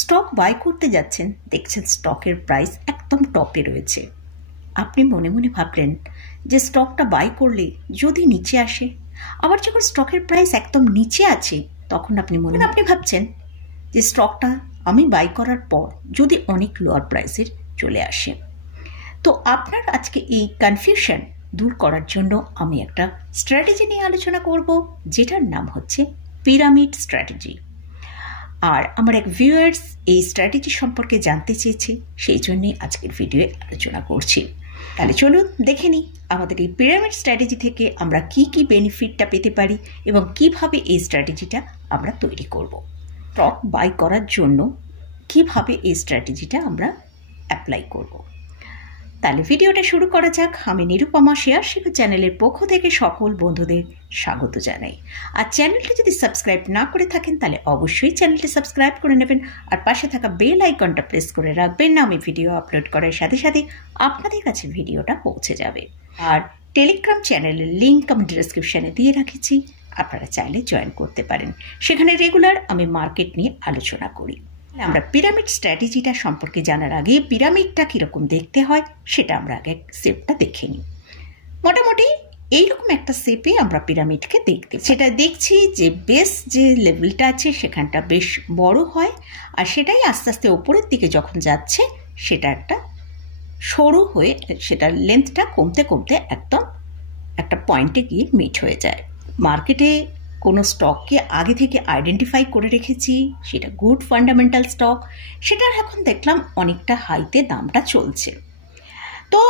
Stock by করতে যাচ্ছেন, দেখছেন স্টকের প্রাইস একদম টপে রয়েছে। আপনি মনে মনে ভাবলেন যে স্টকটা বাই করলে যদি নিচে আসে, আবার যখন স্টকের প্রাইস একদম নিচে আছে তখন আপনি ভাবছেন যে স্টকটা আমি বাই করার পর যদি অনেক লোয়ার প্রাইসের চলে আসে। তো আপনার আজকে এই কনফিউশন দূর করার জন্য আমি একটা স্ট্র্যাটেজি নিয়ে আলোচনা করব, যেটার নাম হচ্ছে পিরামিড স্ট্র্যাটেজি। আর আমার এক ভিউয়ার্স এই স্ট্র্যাটেজি সম্পর্কে জানতে চেয়েছে, সেই জন্যই আজকের ভিডিওয়ে আলোচনা করছি। তাহলে চলুন দেখে নিই আমাদের এই পিরামিড স্ট্র্যাটেজি থেকে আমরা কি কি বেনিফিটটা পেতে পারি এবং কিভাবে এই স্ট্র্যাটেজিটা আমরা তৈরি করব। স্টক বাই করার জন্য কিভাবে এই স্ট্র্যাটেজিটা আমরা অ্যাপ্লাই করব। তাহলে ভিডিওটা শুরু করা যাক। আমি নিরুপমা শেয়ার শিখো চ্যানেলের পক্ষ থেকে সকল বন্ধুদের স্বাগত জানাই। আর চ্যানেলটি যদি সাবস্ক্রাইব না করে থাকেন তাহলে অবশ্যই চ্যানেলটি সাবস্ক্রাইব করে নেবেন, আর পাশে থাকা বেল আইকনটা প্রেস করে রাখবেন না। আমি ভিডিও আপলোড করার সাথে সাথে আপনাদের কাছে ভিডিওটা পৌঁছে যাবে। আর টেলিগ্রাম চ্যানেলের লিঙ্ক আমি ডিসক্রিপশানে দিয়ে রাখেছি, আপনারা চাইলে জয়েন করতে পারেন। সেখানে রেগুলার আমি মার্কেট নিয়ে আলোচনা করি। আমরা পিরামিড স্ট্র্যাটেজিটা সম্পর্কে জানার আগে পিরামিডটা কীরকম দেখতে হয় সেটা আমরা আগে শেপটা দেখে নিই। মোটামুটি এইরকম একটা শেপে আমরা পিরামিডকে দেখছি যে বেস যে লেভেলটা আছে সেখানটা বেশ বড় হয়, আর সেটাই আস্তে আস্তে ওপরের দিকে যখন যাচ্ছে সেটা একটা সরু হয়ে সেটার লেন্থটা কমতে কমতে একদম একটা পয়েন্টে গিয়ে মিট হয়ে যায়। মার্কেটে কোনো স্টককে আগে থেকে আইডেন্টিফাই করে রেখেছি, সেটা গুড ফান্ডামেন্টাল স্টক, সেটার এখন দেখলাম অনেকটা হাইতে দামটা চলছে। তো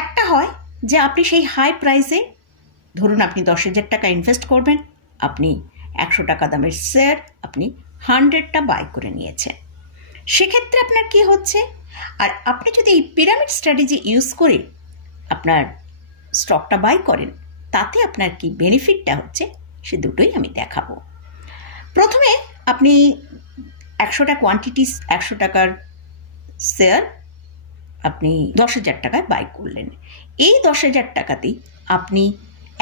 একটা হয় যে আপনি সেই হাই প্রাইসে, ধরুন আপনি 10,000 টাকা ইনভেস্ট করবেন, আপনি 100 টাকা দামের শেয়ার আপনি 100টা বাই করে নিয়েছেন। সেক্ষেত্রে আপনার কি হচ্ছে, আর আপনি যদি এই পিরামিড স্ট্র্যাটেজি ইউজ করে আপনার স্টকটা বাই করেন, তাতে আপনার কি বেনিফিটটা হচ্ছে সে দুটোই আমি দেখাবো। প্রথমে আপনি 100টা কোয়ান্টিটি 100 টাকার শেয়ার আপনি 10,000 টাকায় বাই করলেন। এই 10,000 টাকাতেই আপনি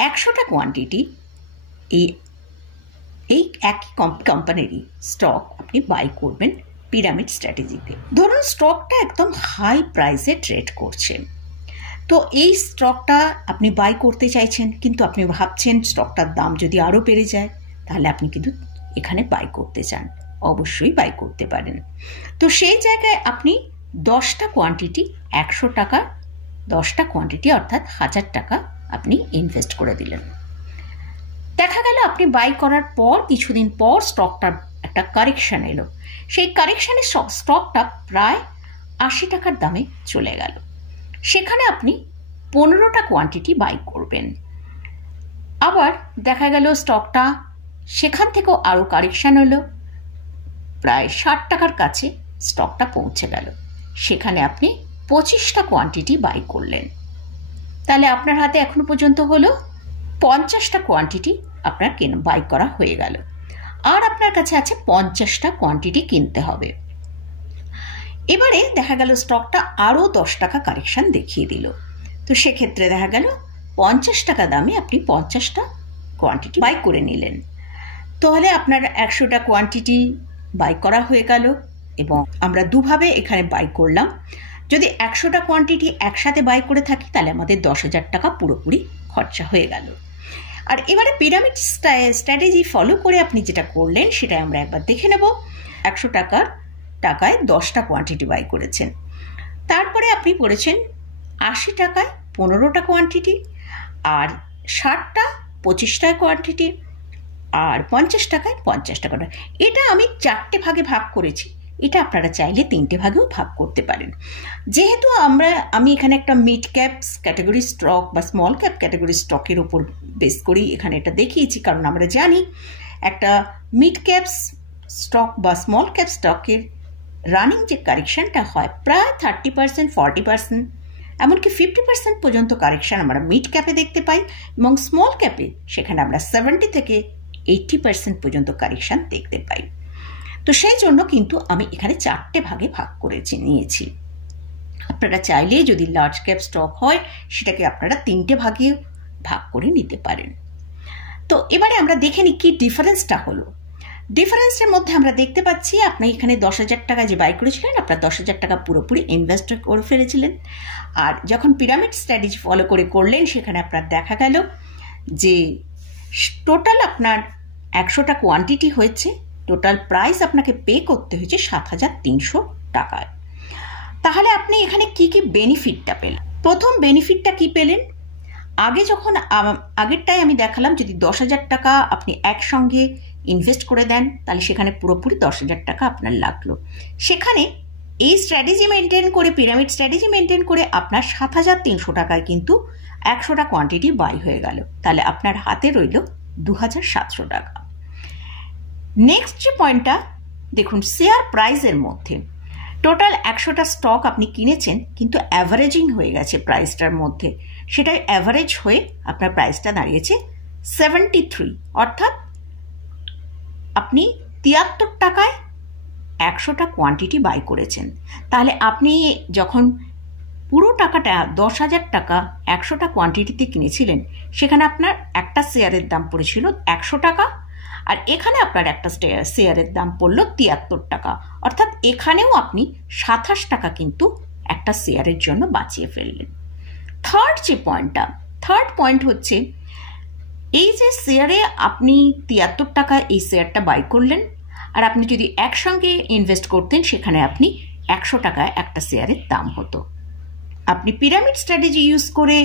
100টা কোয়ান্টিটি এই একই কোম্পানিরই স্টক আপনি বাই করবেন পিরামিড স্ট্র্যাটেজিতে। ধরুন স্টকটা একদম হাই প্রাইসে ট্রেড করছে, তো এই স্টকটা আপনি বাই করতে চাইছেন, কিন্তু আপনি ভাবছেন স্টকটার দাম যদি আরও বেড়ে যায় তাহলে আপনি কিন্তু এখানে বাই করতে চান, অবশ্যই বাই করতে পারেন। তো সেই জায়গায় আপনি 10টা কোয়ান্টিটি 100 টাকা, 10টা কোয়ান্টিটি অর্থাৎ 1000 টাকা আপনি ইনভেস্ট করে দিলেন। দেখা গেল আপনি বাই করার পর কিছুদিন পর স্টকটার একটা কারেকশান এলো, সেই কারেকশানে স্টকটা প্রায় 80 টাকার দামে চলে গেল। সেখানে আপনি 15টা কোয়ান্টিটি বাই করবেন। আবার দেখা গেল স্টকটা সেখান থেকেও আরও কারেকশান হলো, প্রায় 60 টাকার কাছে স্টকটা পৌঁছে গেল। সেখানে আপনি 25টা কোয়ান্টিটি বাই করলেন। তাহলে আপনার হাতে এখনো পর্যন্ত হলো 50টা কোয়ান্টিটি আপনার বাই করা হয়ে গেল, আর আপনার কাছে আছে 50টা কোয়ান্টিটি কিনতে হবে। এবারে দেখা গেল স্টকটা আরও 10 টাকা কারেকশান দেখিয়ে দিল, তো সেক্ষেত্রে দেখা গেল 50 টাকা দামে আপনি 50টা কোয়ান্টিটি বাই করে নিলেন। তাহলে আপনার 100টা কোয়ান্টিটি বাই করা হয়ে গেল, এবং আমরা দুভাবে এখানে বাই করলাম। যদি 100টা কোয়ান্টিটি একসাথে বাই করে থাকি তাহলে আমাদের 10,000 টাকা পুরোপুরি খরচা হয়ে গেল। আর এবারে পিরামিড স্ট্র্যাটেজি ফলো করে আপনি যেটা করলেন সেটা আমরা একবার দেখে নেব। 100 টাকায় 10টা কোয়ান্টিটি বাই করেছেন, তারপরে আপনি পড়েছেন 80 টাকায় 15টা কোয়ান্টিটি, আর 60টা 25টা কোয়ান্টিটি, আর 50 টাকায় 50টা কোয়ান্টিটি। এটা আমি 4টে ভাগে ভাগ করেছি, এটা আপনারা চাইলে 3টে ভাগেও ভাগ করতে পারেন। যেহেতু আমি এখানে একটা মিড ক্যাপ ক্যাটাগরি স্টক বা স্মল ক্যাপ ক্যাটাগরি স্টকের উপর বেস করেই এখানে এটা দেখিয়েছি, কারণ আমরা জানি একটা মিড ক্যাপ স্টক বা স্মল ক্যাপ স্টকের রানিং যে কারেকশানটা হয় প্রায় 30%, 40%, এমনকি 50% পর্যন্ত কারেকশান আমরা মিড ক্যাপে দেখতে পাই, এবং স্মল ক্যাপে সেখানে আমরা 70 থেকে 80% পর্যন্ত কারেকশান দেখতে পাই। তো সেই জন্য কিন্তু আমি এখানে 4টে ভাগে ভাগ নিয়েছি। আপনারা চাইলে যদি লার্জ ক্যাপ স্টক হয় সেটাকে আপনারা 3টে ভাগে ভাগ করে নিতে পারেন। তো এবারে আমরা দেখে নিই কি ডিফারেন্সটা হলো। ডিফারেন্সের মধ্যে আমরা দেখতে পাচ্ছি আপনি এখানে 10,000 টাকা যে বাই করেছিলেন, আপনার 10,000 টাকা পুরোপুরি ইনভেস্ট করে ফেলেছিলেন। আর যখন পিরামিড স্ট্র্যাটেজি ফলো করলেন, সেখানে আপনার দেখা গেল যে টোটাল আপনার 100টা কোয়ান্টিটি হয়েছে, টোটাল প্রাইস আপনাকে পে করতে হয়েছে 7,300 টাকায়। তাহলে আপনি এখানে কি কি বেনিফিটটা পেলেন? প্রথম বেনিফিটটা কি পেলেন? আগে যখন আগেরটাই আমি দেখালাম, যদি 10,000 টাকা আপনি একসঙ্গে ইনভেস্ট করে দেন তাহলে সেখানে পুরোপুরি 10,000 টাকা আপনার লাগলো। সেখানে এই স্ট্র্যাটেজি মেনটেন করে, পিরামিড স্ট্র্যাটেজি মেনটেন করে আপনার 7,300 টাকায় কিন্তু 100টা কোয়ান্টিটি বাই হয়ে গেল। তাহলে আপনার হাতে রইল 2,700 টাকা। নেক্সট যে পয়েন্টটা দেখুন, শেয়ার প্রাইসের মধ্যে টোটাল 100টা স্টক আপনি কিনেছেন, কিন্তু অ্যাভারেজিং হয়ে গেছে প্রাইসটার মধ্যে, সেটাই অ্যাভারেজ হয়ে আপনার প্রাইসটা দাঁড়িয়েছে 73, অর্থাৎ আপনি 73 টাকায় 100টা কোয়ান্টিটি বাই করেছেন। তাহলে আপনি যখন পুরো টাকাটা 10,000 টাকা 100টা কোয়ান্টিটিতে কিনেছিলেন, সেখানে আপনার একটা শেয়ারের দাম পড়েছিল 100 টাকা, আর এখানে আপনার একটা শেয়ারের দাম পড়ল 73 টাকা, অর্থাৎ এখানেও আপনি 27 টাকা কিন্তু একটা শেয়ারের জন্য বাঁচিয়ে ফেললেন। থার্ড পয়েন্ট হচ্ছে, এই যে শেয়ারে আপনি 73 টাকা এই শেয়ারটা বাই করলেন, আর আপনি যদি একসঙ্গে ইনভেস্ট করতেন সেখানে আপনি 100 টাকায় একটা শেয়ারের দাম হতো। আপনি পিরামিড স্ট্র্যাটেজি ইউজ করে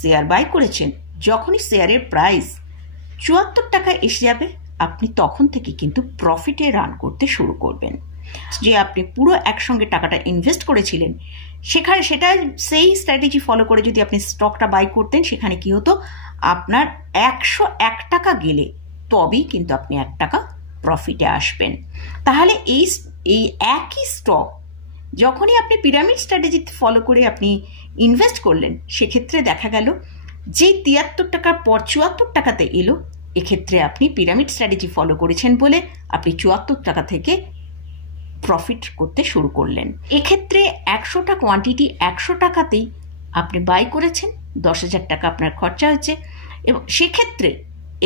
শেয়ার বাই করেছেন, যখনই শেয়ারের প্রাইস 74 টাকায় এসে যাবে, আপনি তখন থেকে কিন্তু প্রফিটে রান করতে শুরু করবেন। যে আপনি পুরো একসঙ্গে টাকাটা ইনভেস্ট করেছিলেন, সেখানে সেটা সেই স্ট্র্যাটেজি ফলো করে যদি আপনি স্টকটা বাই করতেন, সেখানে কি হতো, আপনার 101 টাকা গেলে তবেই কিন্তু আপনি 1 টাকা প্রফিটে আসবেন। তাহলে এই একই স্টক যখনই আপনি পিরামিড স্ট্র্যাটেজি ফলো করে আপনি ইনভেস্ট করলেন, সেক্ষেত্রে দেখা গেল যে 73 টাকার পর 74 টাকাতে এলো, এক্ষেত্রে আপনি পিরামিড স্ট্র্যাটেজি ফলো করেছেন বলে আপনি 74 টাকা থেকে প্রফিট করতে শুরু করলেন। এক্ষেত্রে 100টা কোয়ান্টিটি 100 টাকাতেই আপনি বাই করেছেন, 10,000 টাকা আপনার খরচা হয়েছে, এবং সেক্ষেত্রে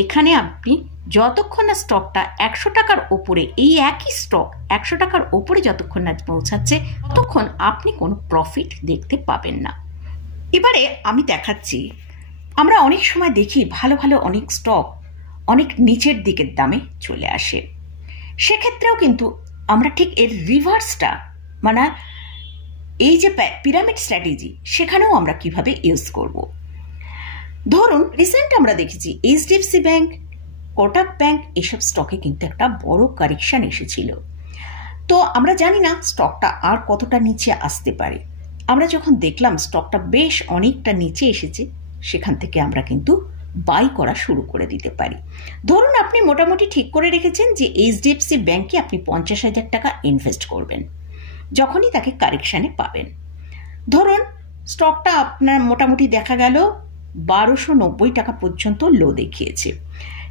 এখানে আপনি যতক্ষণ না স্টকটা 100 টাকার ওপরে, এই একই স্টক 100 টাকার ওপরে যতক্ষণ না পৌঁছাচ্ছে, ততক্ষণ আপনি কোনো প্রফিট দেখতে পাবেন না। এবারে আমি দেখাচ্ছি, আমরা অনেক সময় দেখি ভালো ভালো অনেক স্টক অনেক নিচের দিকের দামে চলে আসে। সেক্ষেত্রেও কিন্তু আমরা ঠিক এর রিভার্সটা, মানে এই যে পিরামিড স্ট্র্যাটেজি, সেখানেও আমরা কিভাবে ইউজ করব। ধরুন রিসেন্ট আমরা দেখেছি HDFC ব্যাংক, কোটাক ব্যাংক, এসব স্টকে কিন্তু একটা বড় কারেকশন এসেছিল। তো আমরা জানি না স্টকটা আর কতটা নিচে আসতে পারে। আমরা যখন দেখলাম স্টকটা বেশ অনেকটা নিচে এসেছে, সেখান থেকে আমরা কিন্তু বাই করা শুরু করে দিতে পারি। ধরুন আপনি মোটামুটি ঠিক করে রেখেছেন যে HDFC ব্যাংকে আপনি 50,000 টাকা ইনভেস্ট করবেন, যখনই তাকে কারেকশানে পাবেন। ধরুন স্টকটা আপনার মোটামুটি দেখা গেল 1,290 টাকা পর্যন্ত লো দেখিয়েছে,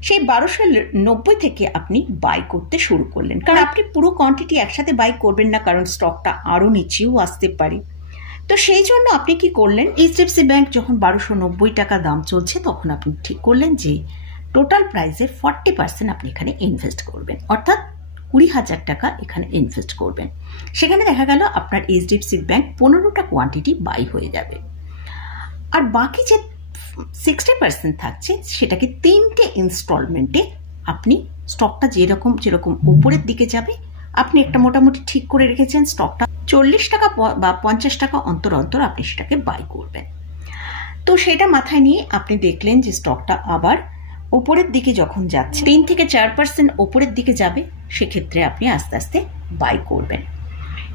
সেই 1,290 থেকে আপনি বাই করতে শুরু করলেন, কারণ আপনি পুরো কোয়ান্টিটি একসাথে বাই করবেন না, কারণ স্টকটা আরও নিচেও আসতে পারে। তো সেই জন্য আপনি কি করলেন, HDFC ব্যাংক যখন 1,290 টাকা দাম চলছে, তখন আপনি ঠিক করলেন যে টোটাল প্রাইসের 40% আপনি এখানে ইনভেস্ট করবেন, অর্থাৎ 20,000 টাকা এখানে ইনভেস্ট করবেন। সেখানে দেখা গেল আপনার HDFC ব্যাংক 15টা কোয়ান্টিটি বাই হয়ে যাবে, আর বাকি যে 60% থাকছে সেটাকে 3টে ইনস্টলমেন্টে আপনি স্টকটা যেরকম উপরের দিকে যাবে, আপনি একটা মোটামুটি ঠিক করে রেখেছেন স্টকটা 40 টাকা বা 50 টাকা অন্তর অন্তর আপনি সেটাকে বাই করবেন। তো সেটা মাথায় নিয়ে আপনি দেখলেন যে স্টকটা আবার ওপরের দিকে যখন যাচ্ছে, 3 থেকে 4% ওপরের দিকে যাবে, সেক্ষেত্রে আপনি আস্তে আস্তে বাই করবেন।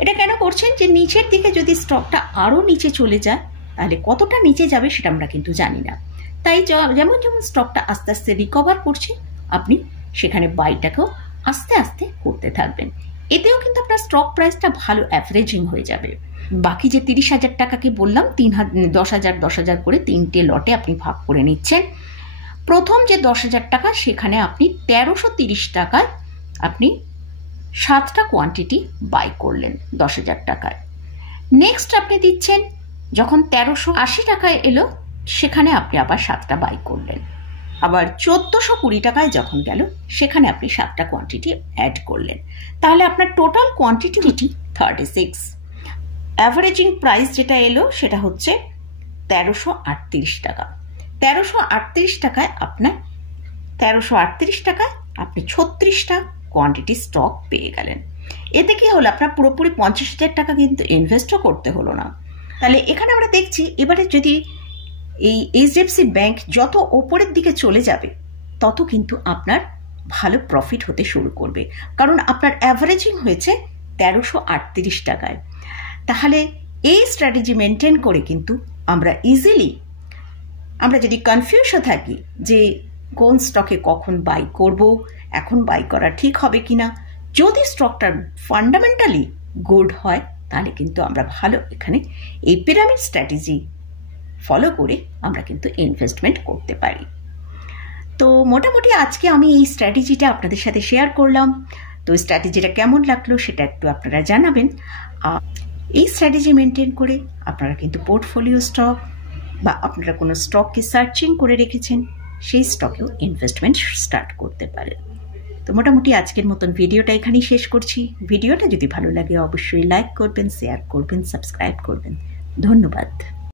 এটা কেন করছেন, যে নিচের দিকে যদি স্টকটা আরও নিচে চলে যায়, তাহলে কতটা নিচে যাবে সেটা আমরা কিন্তু জানি না। তাই যেমন যেমন স্টকটা আস্তে আস্তে রিকভার করছে, আপনি সেখানে বাইটাকেও আস্তে আস্তে করতে থাকবেন। এতেও কিন্তু আপনার স্টক প্রাইসটা ভালো অ্যাভারেজিং হয়ে যাবে। বাকি যে 30,000 টাকাকে বললাম, 10,000 করে 3টে লটে আপনি ভাগ করে নিচ্ছেন। প্রথম যে 10,000 টাকা, সেখানে আপনি 1,330 টাকায় আপনি 7টা কোয়ান্টিটি বাই করলেন 10,000 টাকায়। নেক্সট আপনি দিচ্ছেন, যখন 1,380 টাকায় এলো, সেখানে আপনি আবার 7টা বাই করলেন। আবার 1420 টাকায় যখন গেল সেখানে আপনি 7টা কোয়ান্টিটি অ্যাড করলেন, তাহলে আপনার টোটাল কোয়ান্টিটি 36। অ্যাভারেজিং প্রাইস যেটা এলো সেটা হচ্ছে 1338 টাকা। 1338 টাকায় আপনার 1338 টাকায় আপনি 36টা কোয়ান্টিটি স্টক পেয়ে গেলেন। এতে কি হলো, আপনার পুরোপুরি 50,000 টাকা কিন্তু ইনভেস্টও করতে হলো না। তাহলে এখানে আমরা দেখছি এবারে যদি এই এইচডিএফসি ব্যাংক যত ওপরের দিকে চলে যাবে তত কিন্তু আপনার ভালো প্রফিট হতে শুরু করবে, কারণ আপনার অ্যাভারেজিং হয়েছে 1338 টাকায়। তাহলে এই স্ট্র্যাটেজি মেনটেন করে কিন্তু আমরা ইজিলি, আমরা যদি কনফিউশন থাকি যে কোন স্টকে কখন বাই করব, এখন বাই করা ঠিক হবে কিনা, যদি স্টকটা ফান্ডামেন্টালি গুড হয় তাহলে কিন্তু আমরা ভালো এখানে এই পিরামিড স্ট্র্যাটেজি ফলো করে আমরা কিন্তু ইনভেস্টমেন্ট করতে পারি। তো মোটামুটি আজকে আমি এই স্ট্র্যাটেজিটা আপনাদের সাথে শেয়ার করলাম। তো স্ট্র্যাটেজিটা কেমন লাগলো সেটা একটু আপনারা জানাবেন। এই স্ট্র্যাটেজি মেনটেন করে আপনারা কিন্তু পোর্টফোলিও স্টক বা আপনারা কোনো স্টককে সার্চিং করে রেখেছেন সেই স্টকেও ইনভেস্টমেন্ট স্টার্ট করতে পারেন। তো মোটামুটি আজকের মতন ভিডিওটা এখানেই শেষ করছি। ভিডিওটা যদি ভালো লাগে অবশ্যই লাইক করবেন, শেয়ার করবেন, সাবস্ক্রাইব করবেন। ধন্যবাদ।